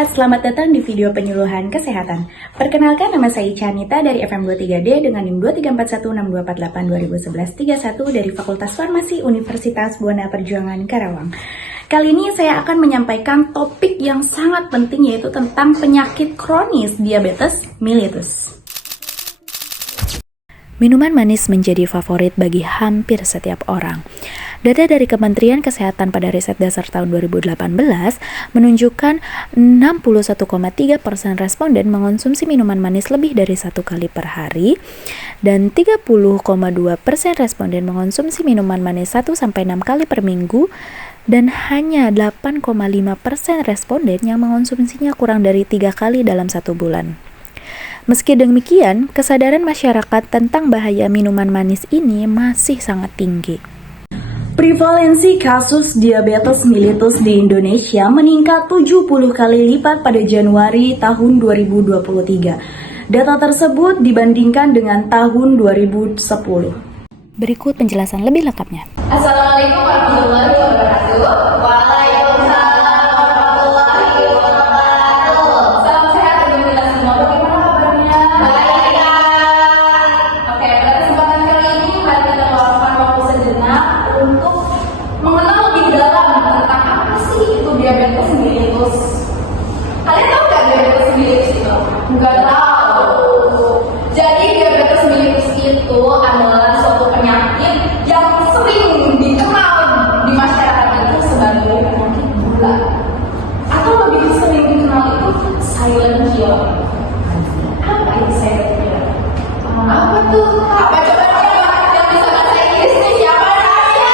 Sobat, selamat datang di video penyuluhan kesehatan. Perkenalkan, nama saya Canita dari FM23D dengan NIM 23416248201131 dari Fakultas Farmasi Universitas Buana Perjuangan Karawang. Kali ini saya akan menyampaikan topik yang sangat penting, yaitu tentang penyakit kronis diabetes mellitus. Minuman manis menjadi favorit bagi hampir setiap orang. Data dari Kementerian Kesehatan pada riset dasar tahun 2018 menunjukkan 61,3% responden mengonsumsi minuman manis lebih dari 1 kali per hari dan 30,2% responden mengonsumsi minuman manis 1-6 kali per minggu dan hanya 8,5% responden yang mengonsumsinya kurang dari 3 kali dalam 1 bulan. Meski demikian, kesadaran masyarakat tentang bahaya minuman manis ini masih sangat tinggi. Prevalensi kasus diabetes mellitus di Indonesia meningkat 70 kali lipat pada Januari tahun 2023. Data tersebut dibandingkan dengan tahun 2010. Berikut penjelasan lebih lengkapnya. Assalamualaikum warahmatullahi wabarakatuh. Waalaikumsalam warahmatullahi wabarakatuh. Salam sehat alhamdulillah semua. Bagaimana kabarnya? Baik. Oke, pada kesempatan kali ini mari kita meluangkan waktu sejenak untuk mengenal lebih dalam tentang apa sih itu diabetes mellitus. Kalian tahu nggak diabetes mellitus itu? Nggak tahu. Jadi diabetes mellitus itu adalah suatu penyakit yang sering dikenal di masyarakat itu sebagai penyakit gula, atau lebih sering dikenal itu silent killer. Apa itu silent killer? Apa tuh? Apa coba yang bisa bahasa Inggris nih? Siapa namanya?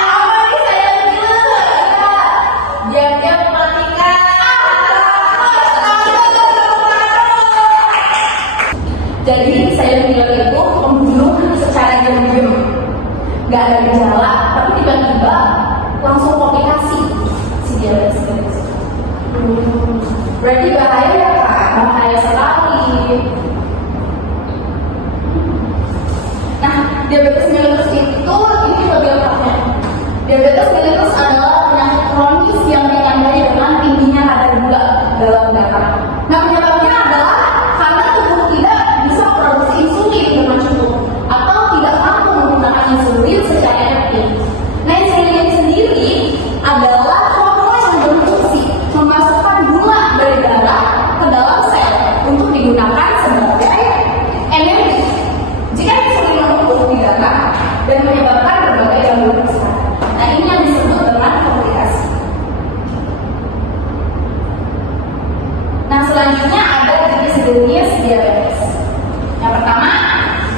Apa nih silent killer? Diam-diam mematikan. Jadi silent killer itu membunuh secara diam-diam, nggak ada gejala, tapi tiba-tiba langsung komplikasi si diabetes mellitus. Berarti bahaya ya Kak? Bahaya sekali. Nah, diabetes mellitus itu ini lebih lengkapnya. Diabetes mellitus adalah penyakit kronis yang ditandai dengan tingginya kadar gula dalam darah. Nah, penyebabnya adalah karena tubuh tidak bisa produksi insulin dengan cukup atau tidak mampu menggunakan insulin secara efektif. Nah, insulin ini sendiri adalah hormon yang berfungsi memasukkan gula dari darah ke dalam sel untuk digunakan sebagai energi. Jika insulin menumpuk di darah dan menyebabkan berbagai gangguan kesehatan. Nah, ini yang disebut dengan komplikasi. Nah, selanjutnya ada jenis-jenis diabetes. Yang pertama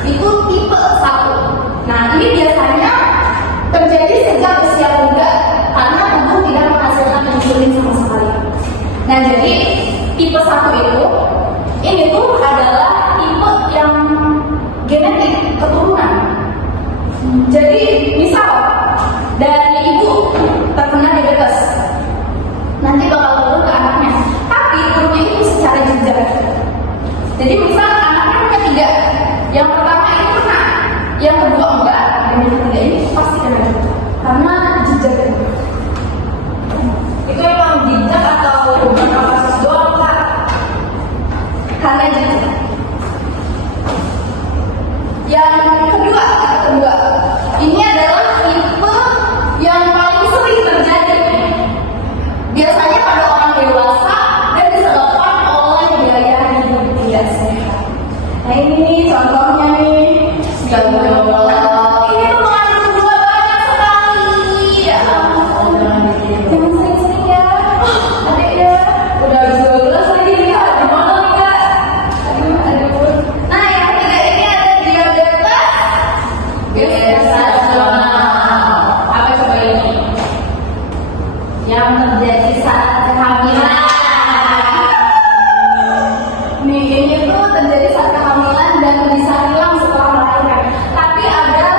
itu tipe 1. Nah, ini biasanya terjadi sejak usia muda karena tubuh tidak menghasilkan insulin sama sekali. Nah, jadi tipe 1 itu ini tuh adalah tipe yang genetik, keturunan. Jadi misal dari ibu terkena diabetes, nanti bakal turun ke anaknya, tapi turunnya itu secara jenjang. Jadi misal anaknya punya 3, yang pertama itu kena, yang kedua enggak, dan yang ketiga ini pasti kena karena jenjang. Itu emang jenjang atau bukan kasus doang Kak? Karena jenjang. Yang kedua, ini adalah tipe yang paling sering terjadi. Biasanya pada orang dewasa dan disebabkan oleh gaya hidup tidak sehat. Nah, ini contohnya nih, gangguan ini tuh mengandung gula banyak sekali. Ya ampun, jangan sering-sering ya. Adik ya, udah habis 12 lagi nih Kak. Gimana nih Kak? Aduh. Nah, yang ketiga ini ada diabetes gestasional. Apa coba ini? Yang terjadi saat kehamilan. Nih, ini tuh terjadi saat kehamilan dan bisa hilang setelah melahirkan. Tapi ada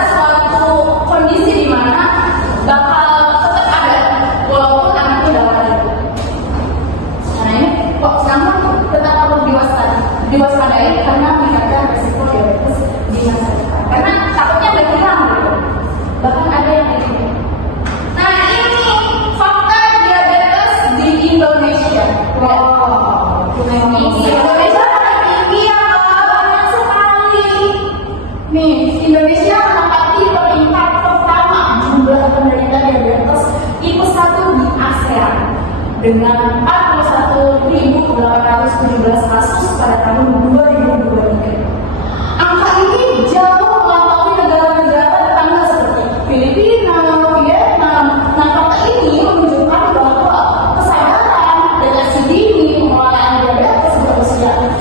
dengan 41.817 kasus pada tahun 2023. Angka ini jauh melampaui negara-negara tetangga seperti Filipina, Vietnam. Nah, fakta ini menunjukkan bahwa kesadaran dan aksi dini pengelolaan diabetes pada usia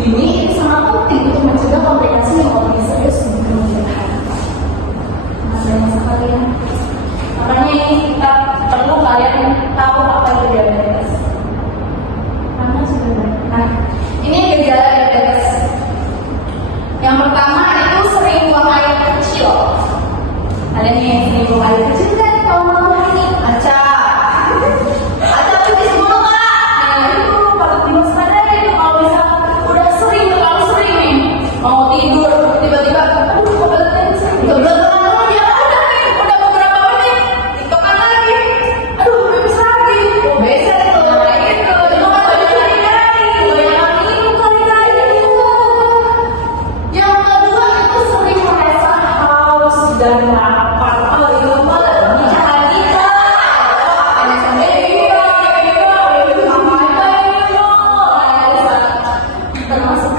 dini ini sangat penting untuk mencegah komplikasi yang lebih serius di kemudian hari. Banyak sekali ya. Makanya ini kita perlu kalian tahu apa itu diabetes. Karena sudah banyak. Nah, ini gejala diabetes. Yang pertama itu sering buang air kecil. Ada nih yang sering buang air kecil kan kalau malam hari Aca pipis mulu kak. Nah itu patut diwaspadai itu kalau bisa udah sering terlalu sering nih mau tidur tiba-tiba kebetulan sering kebetulan ya udah beberapa menit tiktokan lagi pipis lagi biasa itu itu kan banyak minum kali-kali. Yang kedua itu sering merasa haus dan lapar. Termasuk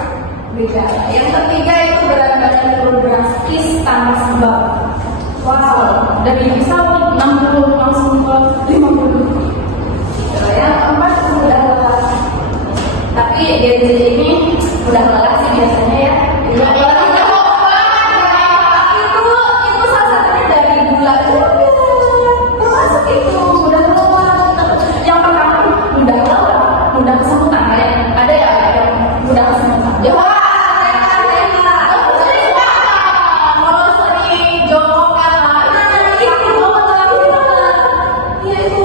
gejala. Yang ketiga itu berat badan turun drastis tanpa sebab. Wow, dari bisa 60 langsung ke 50. Yang keempat itu mudah lelah. Tapi Gen Z ini mudah lelah sih biasanya ya. Itu salah satunya dari gula juga. Termasuk itu mudah lelah. Yang pertama mudah lelah, mudah kesemutan ya. Ada ya yang mudah kesemutan. Ya kalau sering jongkok itu.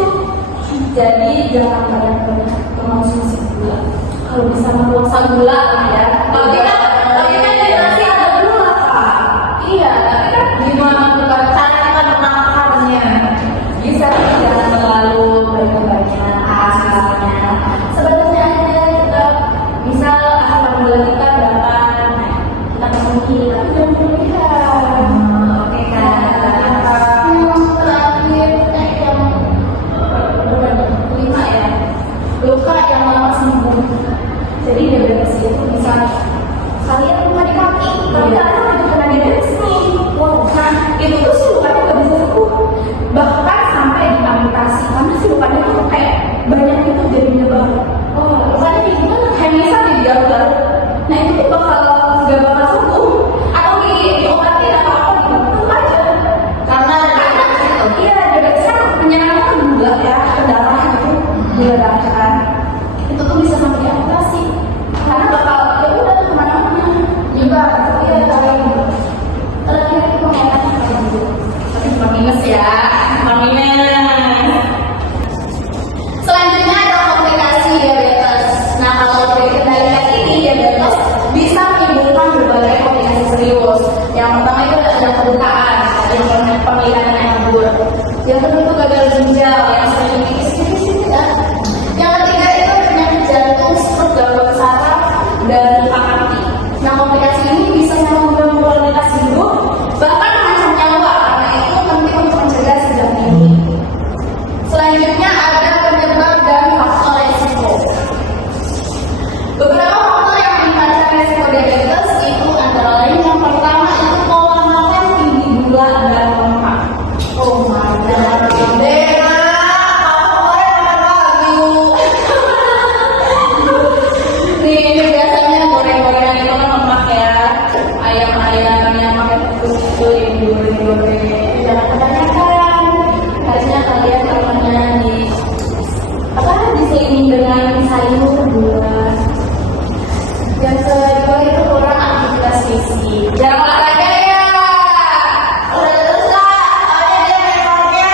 Jadi jangan banyak mengonsumsi gula. Kalau bisa menguasai gula ya. Tapi kan di nasi ada gula kak. Iya, tapi kan gimana bukan cara kita menangkalnya? Bisa jangan terlalu banyak asalnya. Sebenarnya aja kita misal asam gula kita berapa, kita konsumsi tapi jangan berlebihan. Oke kak. Terakhir yang kelima ya, luka yang lama sembuh. Jadi diabetes itu bisa kalian luka di kaki, tapi kalian lagi kena diabetes nih. Nah itu tuh si lukanya nggak bisa sembuh, bahkan sampai diamputasi karena si lukanya tuh kayak banyak itu jadinya banget. Oh lukanya kayak gimana? Kayak misal digambar. Nah itu tuh gak bakal sembuh atau diobatin atau apa gitu, tetap aja. Karena iya diabetesnya penyakitnya kan gula ya, ke darah gitu, gula darah kan. Itu tuh bisa sampai diamputasi karena bakal ya udah kemana-mana juga. Iya terakhir itu pengenalan kayak gitu, tapi cuma minus ya, cuma minus. Selanjutnya ada komplikasi diabetes. Nah kalau dikendalikan ini diabetes bisa menimbulkan berbagai komplikasi serius. Yang pertama itu ada kebutaan, ada pemilihan yang ngabur. Yang kedua itu gagal ginjal yang sering dikis-kis ya. Yang ketiga itu penyakit jantung, stroke, gangguan saraf, dan luka hati. Nah komplikasi ini bisa mengganggu kualitas hidup, bahkan mengancam nyawa. Karena itu penting untuk mencegah sejak dini. Selanjutnya ada penyebab dan faktor resiko. Beberapa faktor yang meningkatkan resiko diabetes itu antara lain yang pertama itu pola makan tinggi gula dan lemak. Oh my god. Ini biasanya goreng-gorengan itu kan lemak ya. Ayam-ayam yang pakai tepung itu yang digoreng-goreng. Jangan kebanyakan. Harusnya kalian makannya diselingi dengan sayur, buah. Yang kedua itu kurang aktivitas fisik. Jangan olahraga ya. Udah terus lah. Soalnya dia memangnya.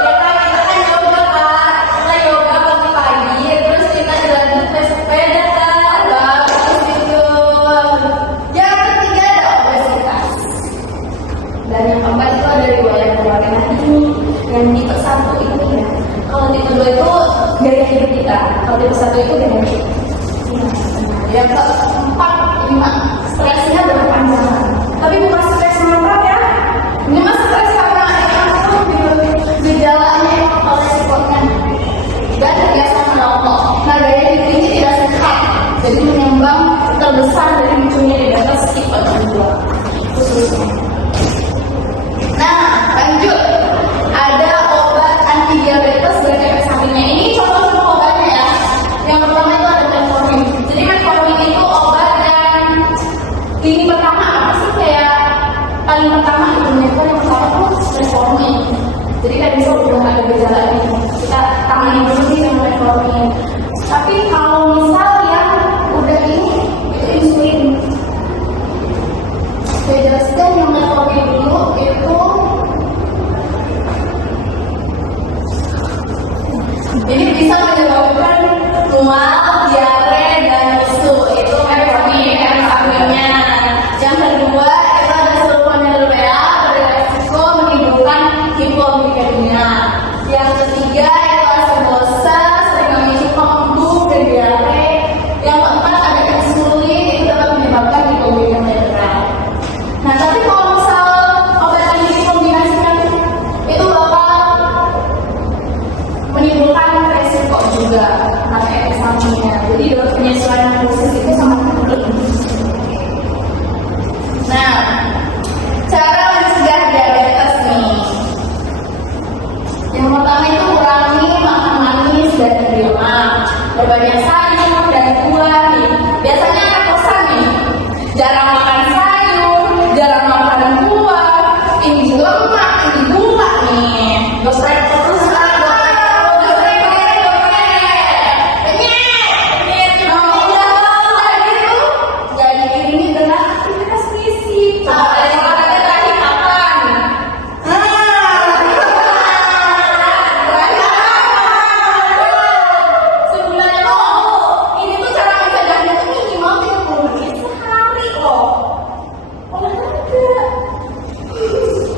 Ya kan kita kan yoga kak. Kita yoga pagi-pagi. Terus kita jalan sepeda kan. Bagus itu. Yang ketiga ada obesitas. Dan yang keempat itu ada riwayat keluarga tadi. Yang tipe 1 itu ya. Kalau tipe 2 itu gaya hidup kita. Kalau tipe 1 itu gaya hidup. Yang keempat, 5 stresnya berkepanjangan. Tapi bukan stres mantap ya. Ini mah stres karena itu gejalanya atau resikonya. Dan Lini pertama apa sih, kayak paling pertama itu yang pertama tuh metformin. Jadi kayak bisa udah ada gejala ini, kita tangani dulu sih sama metformin. Tapi kalau misal yang udah ini itu insulin. Saya jelaskan yang metformin dulu itu ini bisa menyebabkan mual, diare, dan lusu. Itu metformin efeknya. Yang kedua itu ada sulfonylurea, beresiko menimbulkan hipoglikemia. Yang ketiga itu asam sering memicu kembung dan diare. Yang keempat ada insulin, itu dapat menyebabkan hipoglikemia berat. Nah, tapi kalau misal obat ini dikombinasikan itu bakal menimbulkan resiko juga karena efek sampingnya. Jadi penyesuaian dosis itu sangat penting. Nah, cara mencegah diabetes nih. Yang pertama itu kurangi makan manis dan berlemak, berbanyak sayur dan buah nih. Biasanya anak kosan nih jarang makan sayur, jarang makan buah, tinggi lemak, tinggi gula nih. Gosrek terus lah.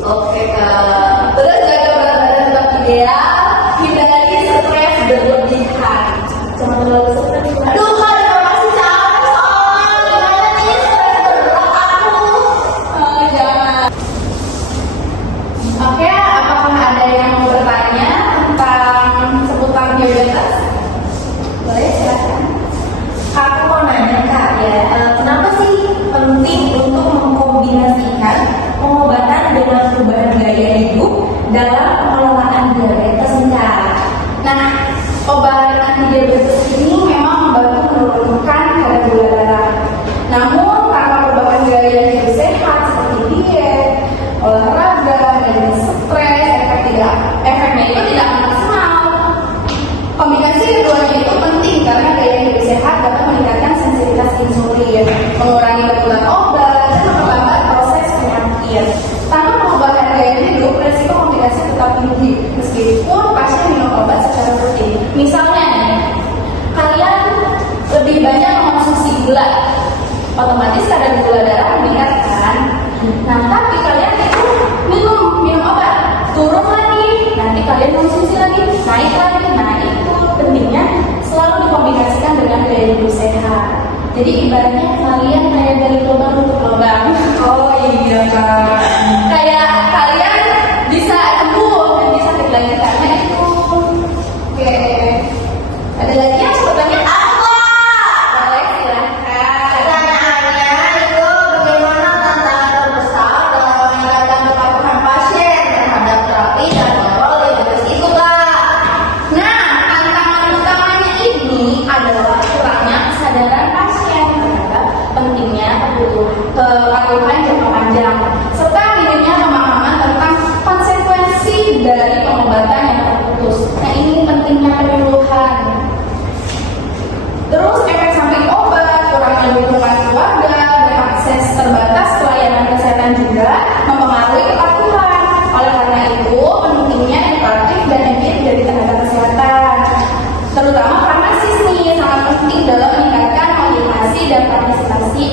Oke Kak, terus jaga berat badan tetap ideal, hindari stres berlebihan. Jangan terlalu stres. Aduh Kak, masih capek soalnya. Gimana nih stres berlebihan aku? Jangan. Oke, apakah ada yang mau bertanya tentang seputar diabetes? Boleh silakan. Aku mau nanya Kak ya, kenapa sih penting untuk mengkombinasikan pengobatan dengan perubahan gaya hidup dalam pengelolaan diabetes Kak? Nah, obat anti diabetes ini memang membantu menurunkan kadar gula darah. Namun tanpa perubahan gaya hidup sehat seperti diet, olahraga, dan stres, efeknya itu tidak maksimal. Kombinasi keduanya itu penting karena gaya hidup sehat dapat meningkatkan sensitivitas insulin, mengurangi kebutuhan obat, dan memperlambat proses penyakit. Tanpa pengobatan gaya hidup, resiko komplikasi tetap tinggi meskipun pasien minum obat secara rutin. Misalnya nih, kalian lebih banyak mengonsumsi gula, otomatis kadar gula darah meningkat kan? Nah, tapi kalian itu minum obat, turun lagi, nanti kalian konsumsi lagi, naik lagi. Nah, itu pentingnya selalu dikombinasikan dengan gaya hidup sehat. Jadi ibaratnya kalian kayak dari lubang untuk lubang. Oh iya Kak. Kayak kalian bisa sembuh dan bisa sakit lagi karena itu. Oke. Ada lagi yang sebetulnya apa? Boleh silahkan. Pertanyaannya itu bagaimana tantangan terbesar dalam meningkatkan kepatuhan pasien terhadap terapi dan kontrol diabetes itu Kak? Nah, tantangan utamanya ini adalah kurangnya kesadaran pasien terhadap pentingnya kepatuhan jangka panjang serta minimnya pemahaman tentang konsekuensi dari pengobatan yang terputus. Nah, ini pentingnya penyuluhan. Terus efek samping obat, kurangnya dukungan keluarga, dan akses terbatas pelayanan kesehatan juga mempengaruhi kepatuhan. Oleh karena itu, pentingnya edukatif dan empiri dari tenaga kesehatan, terutama farmasis nih, sangat penting dalam meningkatkan motivasi dan partisipasi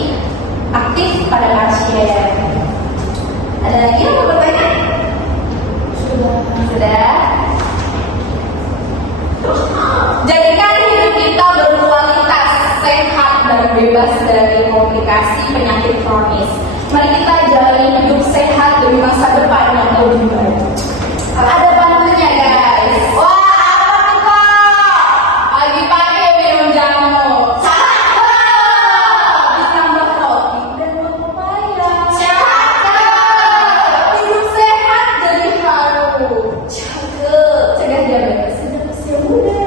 aktif pada pasien. Ada lagi yang mau bertanya? Sudah. Jadikan hidup kita berkualitas, sehat, dan bebas dari komplikasi penyakit kronis. Mari kita jalani hidup sehat demi masa depan yang lebih baik. Ada panduannya guys. Wah, apa tuh Kak? Pagi-pagi minum jamu. Ditambah roti dan buah pepaya. Hidup sehat jadi haru. Cegah diabetes sejak usia muda.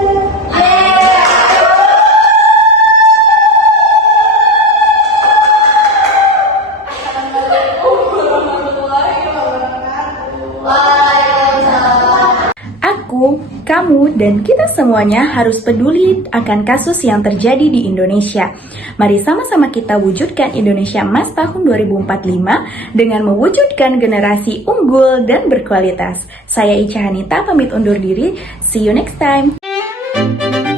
kamu dan kita semuanya harus peduli akan kasus yang terjadi di Indonesia. Mari sama-sama kita wujudkan Indonesia Emas tahun 2045 dengan mewujudkan generasi unggul dan berkualitas. Saya Ica Hanita pamit undur diri. See you next time.